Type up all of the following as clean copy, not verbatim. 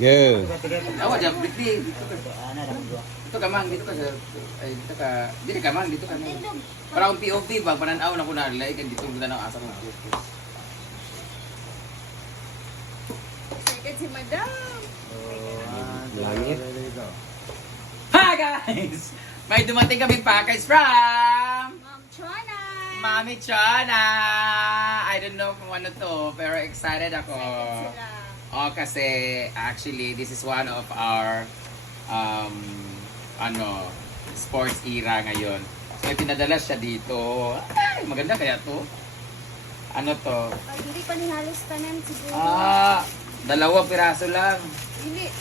Go. Awa dyan, Britney. Dito ka mang, dito ka sa... Ay, dito ka... Dito ka mang, dito ka mang. Para akong POV ba, pananaw na ko na like, dito ko na asa kong focus. Second si Madam. Langit. Hi guys! May dumating kami package from... Ma'am Chona. Mami Chona! I don't know kung ano to, pero excited ako. Second sila. Oh, kasi actually, this is one of our sports era ngayon. So, may pinadala siya dito. Ay, maganda kaya to? Ano to? Pag hindi pa ni halos tanan siguro. Dalawang piraso lang. Hindi.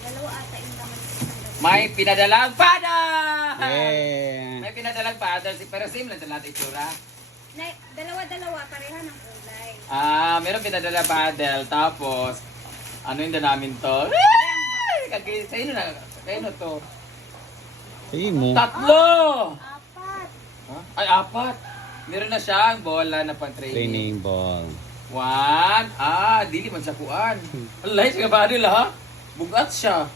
Dalawa ata yung laman sa isang dalawa. May pinadalang paddle! Yeah. May pinadalang paddle, pero same lang natin itsura. Dalawa-dalawa, pareha ng kulay. Meron pinadala paddle, tapos, ano yung namin to? Ay! Sa'yo to. Sige mo. Tatlo! Apat. Ay, apat. Meron na siyang bola na pang-training. Training ball. One. Dili man siya kuan. Alay, siya ba nila ha? Bugat siya.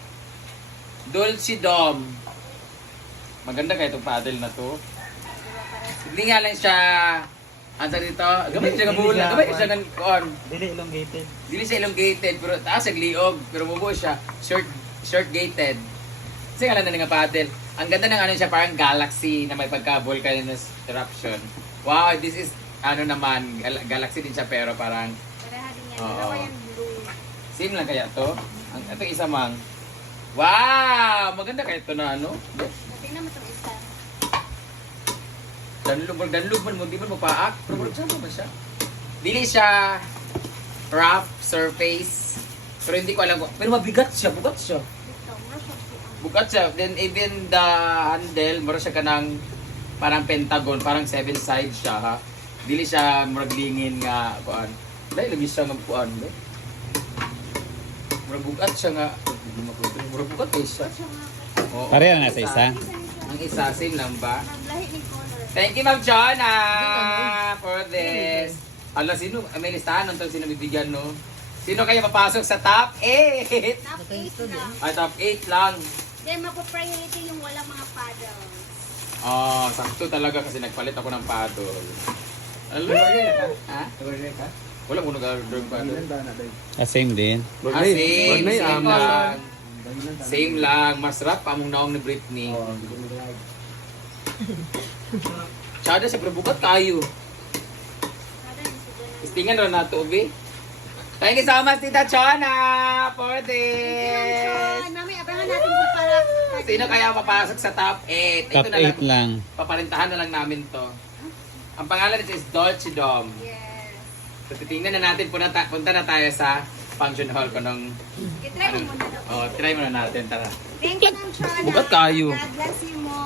Dolce Dom. Maganda kaya itong paddle na to. Hindi nga lang siya... Ano dito? Gamay siya ng bola. Gamay siya ng kuan. Dili elongated. Dili siya elongated, pero taas ang liog. Pero mubo siya. Short gated. Kasi nga lang na nga paddle. Ang ganda ng ano siya, parang galaxy na may pagka-volcanoes eruption. Wow, this is ano naman, galaxy din siya pero parang Pareha din yan. Oo. Dalawa yung blue. same lang kaya to. Ito isa mang. Wow! Maganda kaya to na ano? Tingnan mo itong isa. Danlub man mo, di man mapaak. Pero saan ba siya? Dili siya rough surface. Pero hindi ko alam ko. Pero mabigat siya, bugat siya. Dito. Mura siya buang. Bukat siya. Then even the handle, mura siya kanang parang pentagon, parang 7 sides siya ha. Dili siya muraglingin nga kuan. Dahil lagi siya nga kuan. Mura bukat siya nga. Mura bukat eh siya. Siya nga. Oo. Pareho na sa isa. Ang isa, same lang ba? Naglahi ni color. Thank you, Ma'am Jonna, for this. Ala, sino? May listahan nung sino bibigyan, no? Sino kaya papasok sa top 8? Top 8 lang. Ay, top 8 lang. Then, mapo-priority yung walang mga paddles. Sakto talaga kasi nagpalit ako ng paddle. Ala, ha? Wala mo nag-order ng paddle. Same din. Same lang. Same lang. Masarap pa mong naong ni Britney. Tsada siya, pero bukat tayo. Istingan rin na ito, Ubi. Thank you so much, Tita Chona, for this. Mami, abangan natin kung para... Sino kaya papasok sa top 8? Top 8 lang. Paparintahan na lang namin to. Ang pangalan nito is Dolce Dom. Yes. So, titingnan na natin, punta na tayo sa function hall ko nung... I-try mo muna daw. Try muna natin, tara. Thank you, Ma'am Chona. Bukat tayo. God bless you mo.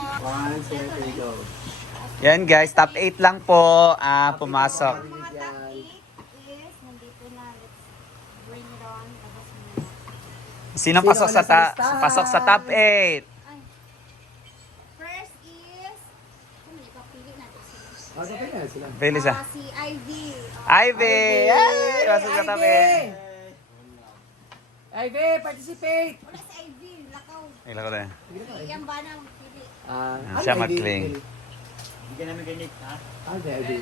Yan guys, top 8 lang po. Pumasok. Ang mga top 8 is nandito na. Let's bring it on. Labas mo na. Sino pasok sa top 8? Ay. First is... Ano, ipapili natin sila. Pili siya. Si Ivy. Ivy! Yay! Pasok sa top 8. Ivy, participate! Wala si Ivy. Lakaw. Ilan ko na. Iyang ba na pili? Siya mag-cling. Bigyan namin kay Nick, ha? Ivy.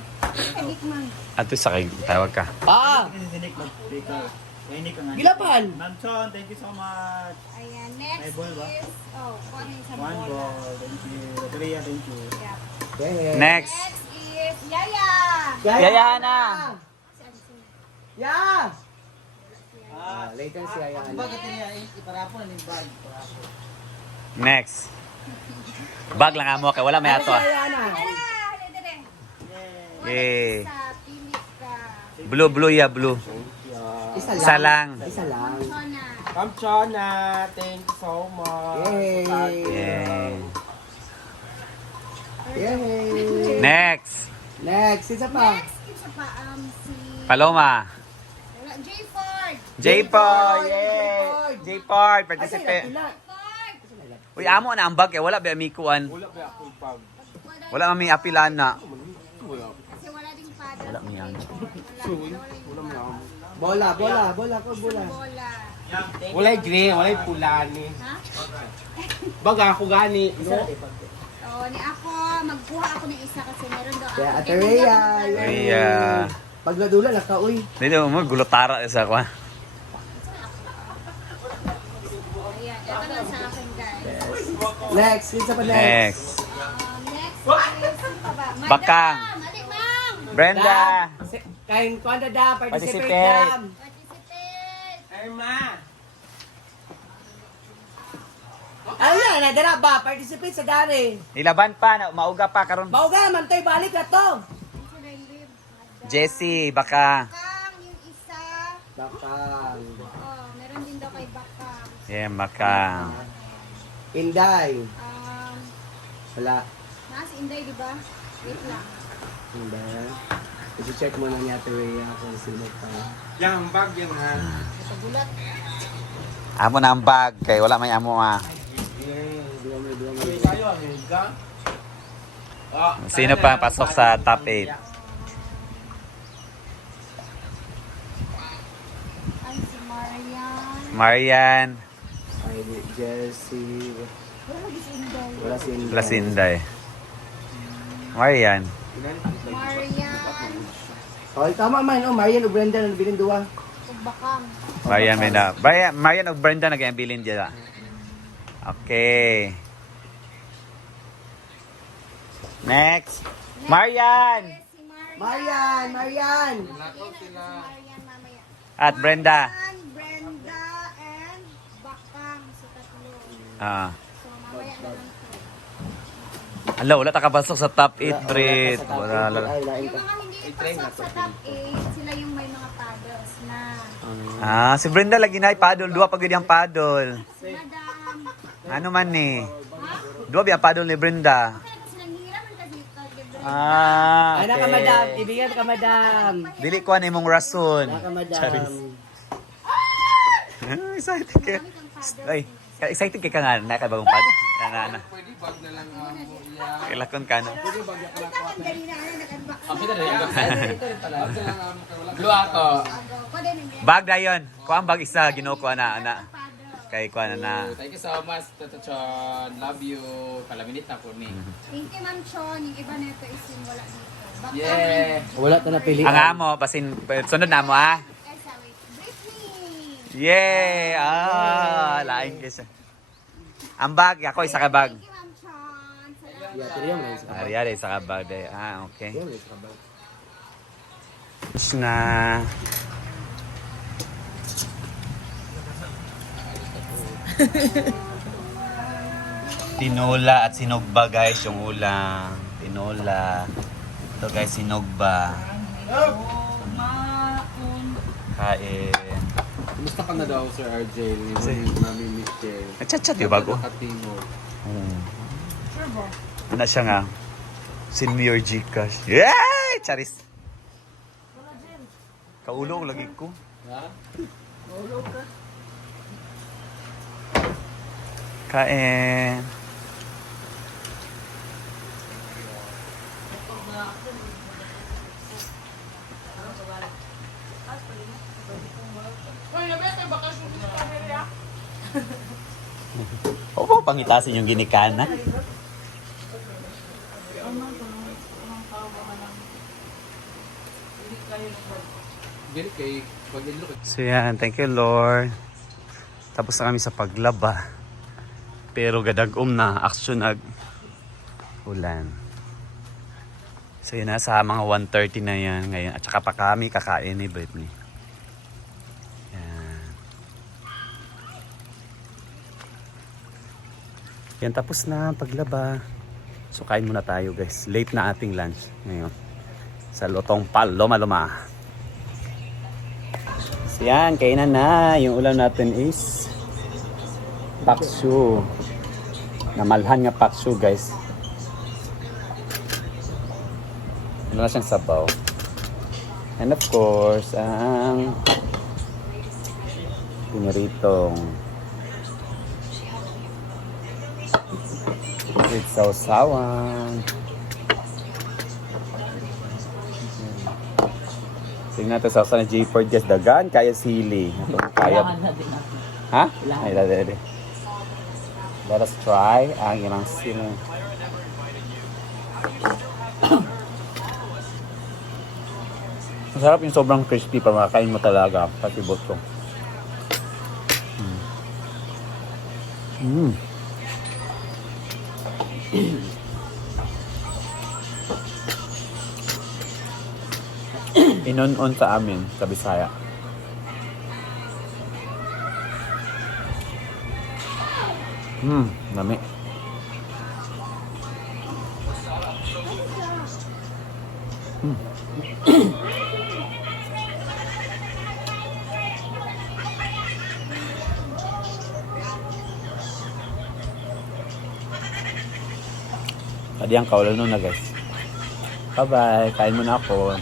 Ay, Nickman. Ato sa kay tawag ka. Kasi si Nick mag-baker. Kay Nick ang Gilapan! Ma'am Chon, thank you so much. Ayan, next May ball ba? is... Oh, kung ano yung sa One bola. ball, thank you. Korea, thank you. Yeah. Next. Next is Yaya. Yaya na! Si Anson. Yeah! Later si Ayan. Bakit niya iparapo na yung bag? Next. Bag lang amo kay wala may ato. Dere, dere. Yay. Sa pili ka. Blue ya blue. Isa lang. Isa lang. Chona. Ma'am Chona, thank you so much. Yay! Yay. Yay! Next. Next, isa pa. Next, isa pa, si... Paloma. Wala, J. Ford. J-Pod! Yay! J-Pod, participate. Ford. Uy, amo na ang bag eh. Wala ba amikuan? Wala ba ako pag? Wala mami apilan na. Kasi wala ding paddle. Wala mo yan. Wala yung Bola ko, bola. bola. Walay green, walay pula ni. Ha? Baga ako gani. No? Oo, ni ako, magkuha ako ng isa kasi meron daw Kaya ako. Ate Rhea. Rhea. Pagladula, nakauy. Dito mo, gulotara sa kwa. Ayan, ito lang sa akin guys. Next, isa pa next. Next. Next is, sino pa ba? Madam! Bakang. Mali, ma'am! Brenda. Kain ko na da, participate Participate. dam. Participate! Irma. Ano na, nadara ba? Participate sa dari. Ilaban pa, na mauga pa karon. Mauga naman tayo, balik na to. Jessie, baka. Bakang, yung isa. Bakang. Oh, meron din daw kay Bakang. Yeah, baka. Inday. Wala. Nasa Inday, di ba? Wait lang. Inday. I-check mo na ni Ate Rhea kung sino pa. Yang bag yan ha. Pagulat. Amo na ang bag, kay wala may amo ah. Duwa mo. Tayo ang higa. Sino pa pasok sa top 8? Ay, si Marian. Marian, Ay, Jessie. Wala lagi si Inday. Wala si Inday. Lasinday. Marian. Marian. Okay, tama man. Oh, Marian o Brenda na bilin duwa. Ug Bakang. Marian may na. Marian o Brenda nag-ambilin dyan. Okay. Next. Marian. Yes, si Marian. Marian! Marian! Sige, si Marian mamaya. At Brenda. Marian, Brenda, and Bakang. So, tatlo. Ah. So, mamaya na lang to. Ala, wala ta kapasok sa top 8, Brit. Wala. Ay, lain Yung ka. mga hindi ipasok sa top 8, sila yung may mga paddles na. Ah, si Brenda lagi na paddle. Dua pag yung paddle. Si Madam. Ano man ni? Ha? Dua biya paddle ni Brenda. Kaya kasi nanghihiraman kasi ito. Ah, Ay, naka madam. Ibigyan ka madam. Dili ko na imong rason. Naka madam. Charis. Excited ka. Kami kang paddles. Ay, excited ka nga na kabagong paddle. Na. Pwede bag na lang mo yan. Kilakon ka na. Pwede bag na lang Ang dali na nga nag-unbox. Ang kita rin. Ito rin pala. Bag na lang mo kay wala. Blue ako. Ago. Pwede ninyo. Bag na yun. Kuha ang bag isa, ginukuha na. Paddle. Kay kuha na. Thank you so much, Tito Chon. Love you. Kalaminit na po ni. Thank you, Ma'am Chon. Yung iba nito is yung wala dito. Bakang. Yeah. Wala ka na pili. Ang amo, basin, sunod na mo ah. Guys, wait. Britney. Yay! Ah, lain kasi. Ang bag, ako isa ka bag. Thank you, Ma'am Chon. Salamat. Yeah, pero yung isa. Ariari, isa ka bag. Ah, okay. Yung isa ba? Na. Tinola at sinugba guys yung ulam. Tinola. Ito guys, sinugba. Kain. Kumusta ka na daw, Sir RJ? Ni Mami Michelle. Chat-chat yung bago. Nakatino. Ano siya nga? Send me your Gcash. Yay! Charis. Kaulo lagi ko. Ha? Kain. Oo, pangitasin yung ginikanan. Ganit kay pag-inlo. So yan, thank you Lord. Tapos na kami sa paglaba. Pero gadagom na, action ag ulan. So yun na, sa mga 1:30 na yan ngayon. At saka pa kami kakain ni Britney. Yan. Yan, tapos na ang paglaba. So kain muna tayo guys. Late na ating lunch ngayon. Sa Lotong Pal, Loma. So yan, kainan na. Yung ulam natin is paksyu. Namalhan nga paksyu guys. Ano na siyang sabaw. And of course, ang piniritong with sausawan. Tingnan natin sausawan na J4 Jess dagan. Kaya sili. Kaya Ha? Ay, dali. Let us try ang ilang sino. Masarap yung sobrang crispy para makakain mo talaga. Pati buto. Inon-on sa amin, sa Bisaya. Nami. Tadi ang kaulan nun na guys. Bye-bye. Kain muna ako.